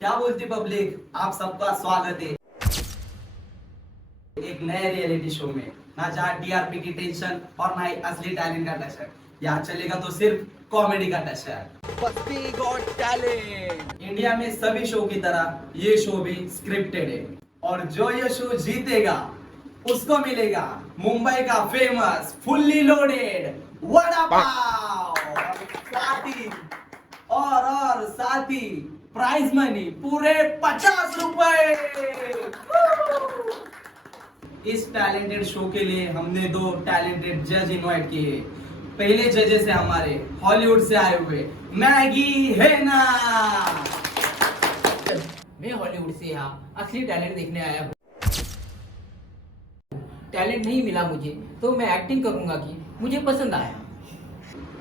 क्या बोलती पब्लिक, आप सबका स्वागत है एक नए रियलिटी शो में। ना जहाँ टीआरपी की टेंशन और ना ही असली टैलेंट का टशन। यहाँ चलेगा तो सिर्फ कॉमेडी का टशन। बस्ती गॉट टैलेंट। इंडिया में सभी शो की तरह ये शो भी स्क्रिप्टेड है और जो ये शो जीतेगा उसको मिलेगा मुंबई का famous fully loaded vada pav साथ ही प्राइज मनी पूरे 50 रुपए। इस टैलेंटेड शो के लिए हमने 2 टैलेंटेड जज इनवाइट किए। पहले जजेस है हमारे हॉलीवुड से आए हुए मैगी हैना। मैं हॉलीवुड से यहाँ असली टैलेंट देखने आया हूँ। टैलेंट नहीं मिला मुझे तो मैं एक्टिंग करूंगा कि मुझे पसंद आया।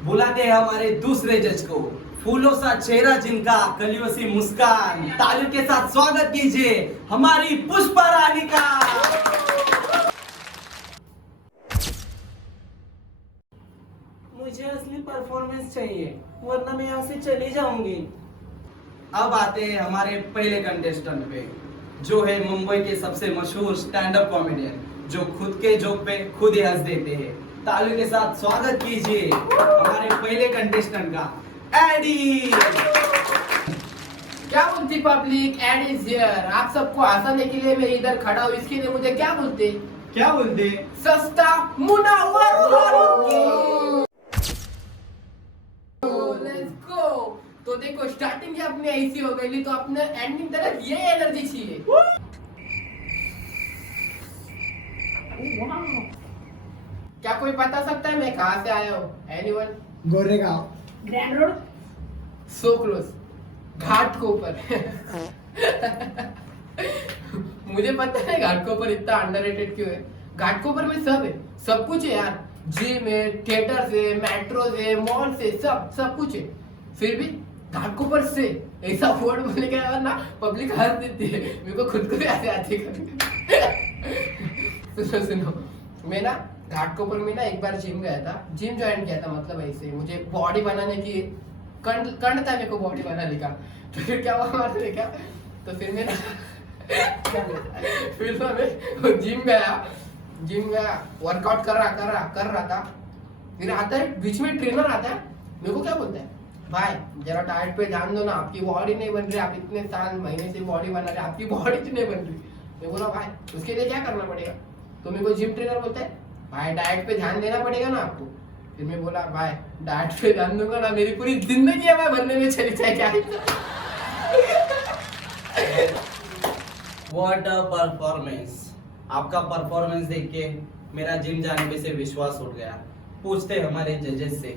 बुलाते हैं हमारे दूसरे जज को, फूलों सा चेहरा जिनका, कलियों सी मुस्कान। तालियों के साथ स्वागत कीजिए हमारी पुष्पा रानी का। मुझे असली परफॉर्मेंस चाहिए वरना मैं यहाँ से चली जाऊंगी। अब आते हैं हमारे पहले कंटेस्टेंट पे, जो है मुंबई के सबसे मशहूर स्टैंड अप कॉमेडियन, जो खुद के जोक पे खुद ही हंस देते हैं। तालियों के साथ स्वागत कीजिए हमारे पहले कंटेस्टेंट का, एडी। क्या बोलती पब्लिक, एड इज हियर। आप सबको हंसाने के लिए मैं इधर खड़ा हूँ, इसके लिए मुझे क्या बोलते? क्या बोलते? सस्ता मुनावर फारूकी। Let's go. तो देखो स्टार्टिंग अपनी ऐसी हो गई तो अपने एंडिंग तरफ ये एनर्जी चाहिए। क्या कोई बता सकता है मैं कहाँ से आया हूँ? Anyone? Goregaon. Grant Road. So close, Ghatkopar. मुझे पता है घाट को ऊपर इतना अंडररेटेड क्यों है। घाट को ऊपर में सब है, सब कुछ है यार। जिम है, थिएटर है, मेट्रो है, मॉल है, सब कुछ है। फिर भी घाट को ऊपर से ऐसा वर्ड बोलने के बाद ना पब्लिक हंस देती है। मेरे को खुद को भी ऐसे आती है। सुनो, मैं ना घाट को ऊपर में ना एक बार जिम गया था, जिम ज्वाइन किया था। मतलब ऐसे मुझे बॉडी बनाने की कंड था मेरे को बॉडी बनाने का। तो फिर क्या हुआ मालूम है क्या? तो फिर मैं फिर तो मैं जिम गया वर्कआउट कर रहा था। फिर आता है बीच में ट्रेनर आता है, मेरे को क्या बोलता है, भाई जरा डाइट पे ध्यान दो ना, आपकी बॉडी नहीं बन रही, आप इतने साल महीने से बॉडी बना रहे, आपकी बॉडी तो नहीं बन रही। मैं बोला भाई उसके लिए क्या करना पड़ेगा? तो मेरे को जिम ट्रेनर बोलता है भाई डाइट पे ध्यान देना पड़ेगा ना आपको। फिर मैं बोला भाई डाइट पे ध्यान दूंगा ना, मेरी पूरी जिंदगी है मैं बनने में चली जाए क्या? What a performance. आपका परफॉर्मेंस देख के मेरा जिम जाने पे से विश्वास उठ गया। पूछते हमारे जजेस से।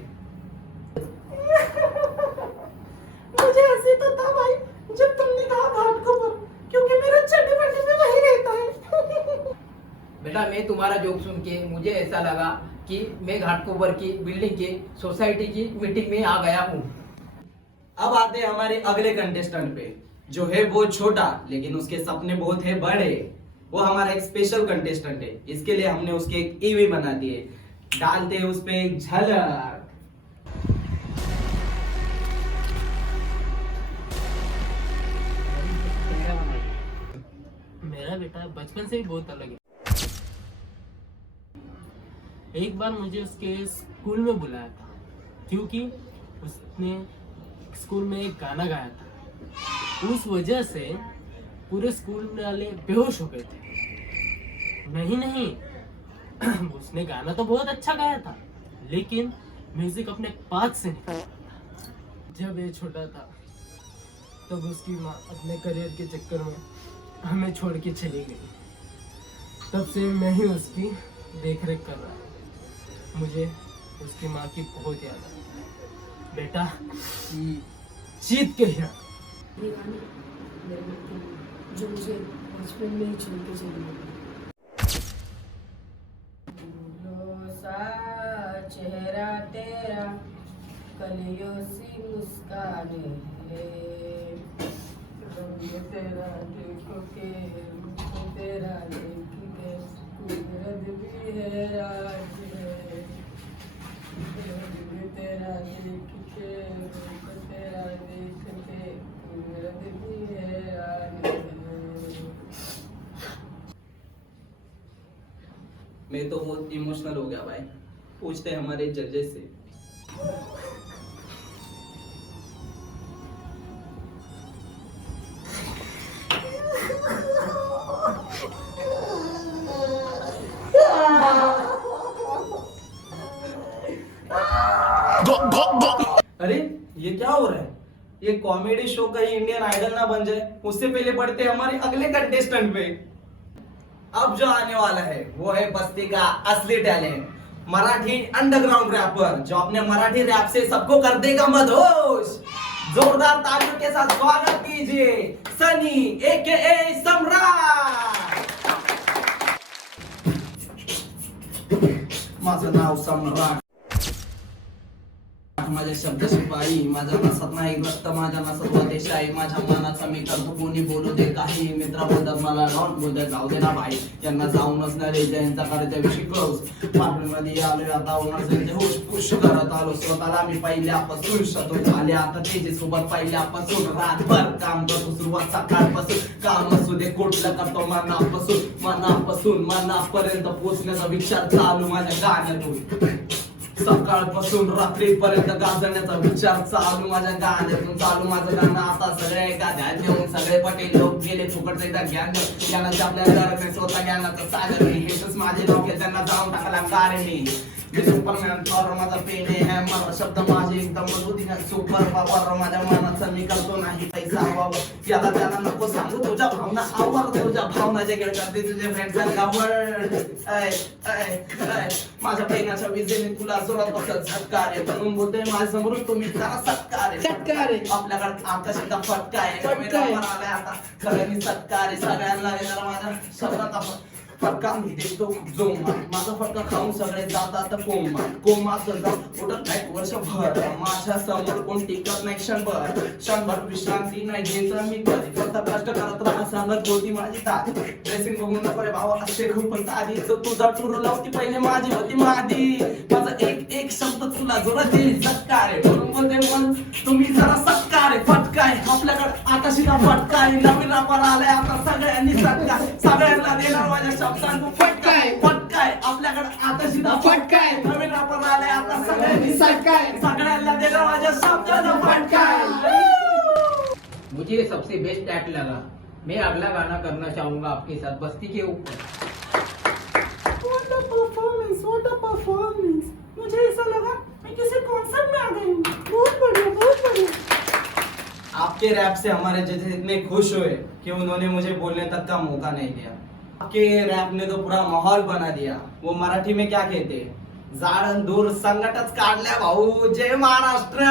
मुझे हंसी तो था भाई जब तुमने कहा घाट को ऊपर, क्योंकि मेरा चड्डी बड्डी में वही रहता है। बेटा मैं तुम्हारा जोक सुन के मुझे ऐसा लगा कि मैं घाटकोपर की बिल्डिंग की सोसाइटी की मीटिंग में आ गया हूँ। अब आते हैं हमारे अगले कंटेस्टेंट पे, जो है बहुत छोटा लेकिन उसके सपने बहुत है बड़े। वो हमारा एक स्पेशल कंटेस्टेंट है, इसके लिए हमने उसके एक ईवी बना दिए। डालते हैं उस पे एक झलक। मेरा बेटा बचपन से ही बहुत अलग है। एक बार मुझे उसके स्कूल में बुलाया था क्योंकि उसने स्कूल में एक गाना गाया था। उस वजह से पूरे स्कूल वाले बेहोश हो गए थे। नहीं उसने गाना तो बहुत अच्छा गाया था लेकिन म्यूजिक अपने पास से निकला था। जब ये छोटा था तब उसकी माँ अपने करियर के चक्कर में हमें छोड़ के चली गई। तब से मैं ही उसकी देख रेख कर रहा हूँ। मुझे उसकी माँ की बहुत याद है। बेटा जीत के यहाँ ये गाने मेरे बिल्कुल जो मुझे बचपन में ही छोड़ के चली गई। चेहरा तेरा कलियों सी मुस्कान है, रंग तेरा देख के रूप तेरा देख के कुदरत भी हैरान है। रंग तेरा देख के रूप तेरा देख के कुदरत भी है। मैं तो बहुत इमोशनल हो गया भाई। पूछते हैं हमारे जजेस से। अरे ये क्या हो रहा है? ये कॉमेडी शो कहीं इंडियन आइडल ना बन जाए। उससे पहले बढ़ते हैं हमारे अगले कंटेस्टेंट पे। अब जो आने वाला है वो है बस्ती का असली टैलेंट, मराठी अंडरग्राउंड रैपर, जो अपने मराठी रैप से सबको कर देगा मदहोश। जोरदार तालियों के साथ स्वागत कीजिए सनी AKA सम्राट। माझं नाव सम्राट, माझे शब्द शिपाई, माझ्या नसत नाही रक्त, माझ्या नसत देशाई, माझ्या मनाचा मी करतो कोणी बोलू दे काही, मित्र बोलतात मला नॉट बोलतात जाऊ दे ना भाई, यांना जाऊन नसणारे जयंचा करायच्या विषयी क्लोज पाठवण्यामध्ये आलोय आता होणार हुश पुश करत आलो स्वतःला मी पहिल्यापासून शतून आले आता तेजी सोबत पहिल्यापासून रातभर काम करतो सुरुवात सकाळपासून काम असू दे कुठलं करतो मनापासून मनापर्यंत पोहोचण्याचा विचार चालू माझ्या गाण्यातून, सकाळपासून रात्रीपर्यंत गाजवण्याचा विचार चालू माझ्या गाण्यातून चालू माझं गाणं आता सगळे गाण्यात घेऊन सगळे पटेल लोक गेले फुकट ज्ञान ज्ञानाचे आपल्या घरात स्वतः ज्ञानाचं सागर मी हेच माझे लोक त्यांना जाऊन टाकला कारण मी सुपरमॅन थॉर माझा पेन आहे मला शब्द माझे एकदम मजबूत सुपर पावर माझ्या मनाचा मी करतो नाही पैसा वावर याला त्याला नको सांगू तुझ्या भावना आवर तुझ्या भावनाचे गेळ करते तुझे फ्रेंड्स आवड माझ्या प्रेमाच्या विजेने तुला जोरात बसत झटका रे म्हणून बोलतोय माझ्या समोर तुम्ही जरा सत्कार रे आपल्याकडे आकाशाचा फटका आहे आलाय आता सगळ्यांनी सत्कार सगळ्यांना येणार माझ्या शब्दात फटका मी देतो जोमा माझा फटका खाऊन सगळे जातात कोमात जाऊन उठत नाही वर्षभर माझ्या समोर कोण टिकत नाही क्षणभर विश्रांती नाही घेत मी कधी फक्त कष्ट करत राहा सांगत होती माझी तारी ड्रेसिंग बघून नको रे भावा असे खूप पण तारी तुझा टूर लावती पहिले माझी होती मादी माझा एक शब्द तुला जोरात येईल सत्कार म्हणून बोलते मन तुम्ही जरा सत्कार फटकाय आपल्याकडे आकाशीला फटकाय नवीन रापर आलाय आता सगळ्यांनी सत्कार सगळ्यांना देणार माझ्या फटकाय आपल्याकडे आता सीधा फटकाय नवीन रापर आलाय आता सगळ्यांनी सगळ्यांना देणार माझ्या शब्दाला फटकाय। मुझे सबसे बेस्ट एक्ट लगा, मैं अगला गाना करना चाहूंगा आपके साथ बस्ती के ऊपर। What a performance! मुझे ऐसा लगा मैं किसी कॉन्सर्ट में आ गई हूँ। बहुत बढ़िया। आपके रैप से हमारे जजेस इतने खुश हुए कि उन्होंने मुझे बोलने तक का मौका नहीं दिया। आपके रैप ने तो पूरा माहौल बना दिया। वो मराठी में क्या कहते हैं, जाड़न दूर संकटच काढल्या भाऊ, जय महाराष्ट्र।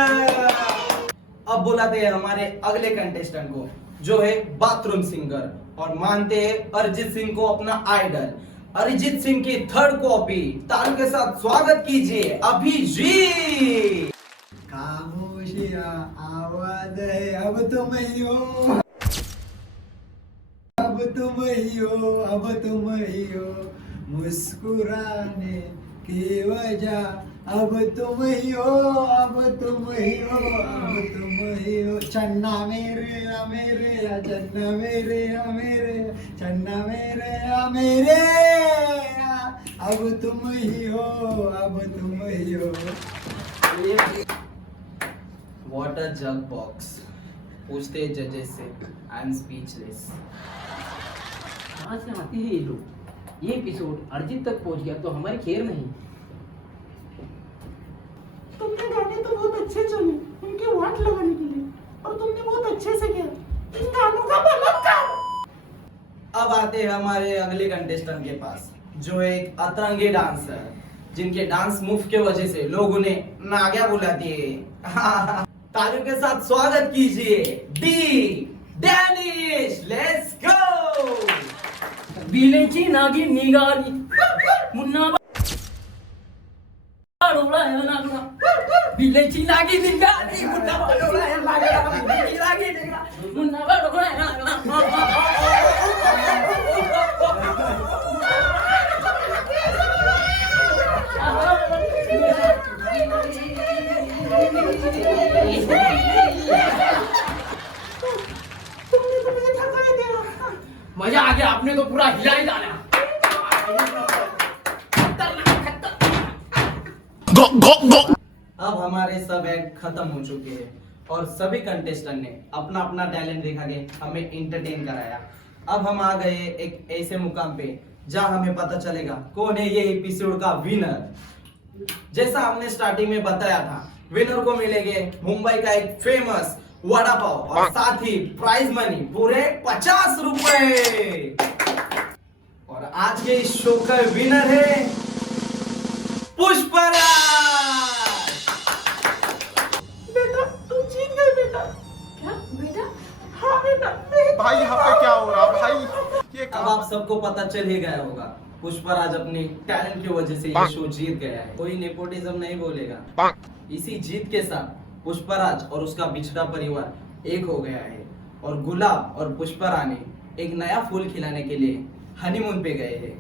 अब बुलाते हैं हमारे अगले कंटेस्टेंट को, जो है बाथरूम सिंगर और मानते हैं अरिजीत सिंह को अपना आइडल। अरिजीत सिंह की थर्ड कॉपी, तालियों के साथ स्वागत कीजिए अभिजीत। खामोशिया आवाज है अब तुम ही हो, अब तुम ही हो मुस्कुराने की वजह, अब तुम ही हो, अब तुम ही हो, अब तुम ही हो। चन्ना मेरे चन्ना मेरे चन्ना मेरे अब तुम ही हो, अब तुम ही हो। What a jug box। पूछते हैं जजेस से, आई एम स्पीचलेस। कहाँ से आते हैं ये लोग? ये एपिसोड अरिजीत तक पहुंच गया तो हमारी खैर नहीं। तुमने गाने तो बहुत अच्छे चले उनके वाट लगाने के लिए, और तुमने बहुत अच्छे से किया इन गानों का बलात्कार। अब आते हैं हमारे अगले कंटेस्टेंट के पास, जो एक अतरंगी डांसर, जिनके डांस मूव के वजह से लोग उन्हें नाग्या बुलाते हैं। तालियों के साथ स्वागत कीजिए डी डैनिश। Let's go. बिलेची नागी निघाली मुन्ना बिलेची नागी निघाली मुन्ना तुमने तो मुझे थका ही दिया। मजा आ गया, आपने तो पूरा हिला ही डाला। सारे सब एक्ट खत्म हो चुके हैं और सभी कंटेस्टेंट ने अपना अपना टैलेंट दिखा के हमें एंटरटेन कराया। अब हम आ गए एक ऐसे मुकाम पे जहां हमें पता चलेगा कौन है ये एपिसोड का विनर। जैसा हमने स्टार्टिंग में बताया था, विनर को मिलेंगे मुंबई का एक फेमस वड़ा पाव और साथ ही प्राइज मनी पूरे 50 रुपए। और आज के इस शो का विनर है पुष्पराज। बेटा तुम जीत गए बेटा। क्या बेटा? हाँ बेटा मैं भाई यहाँ पे क्या हो रहा भाई? ये अब काम आप सबको पता चल ही गया होगा, पुष्पराज अपने टैलेंट की वजह से ये शो जीत गया है। कोई नेपोटिज्म नहीं बोलेगा। इसी जीत के साथ पुष्पराज और उसका बिछड़ा परिवार एक हो गया है और गुलाब और पुष्परानी एक नया फूल खिलाने के लिए हनीमून पे गए हैं।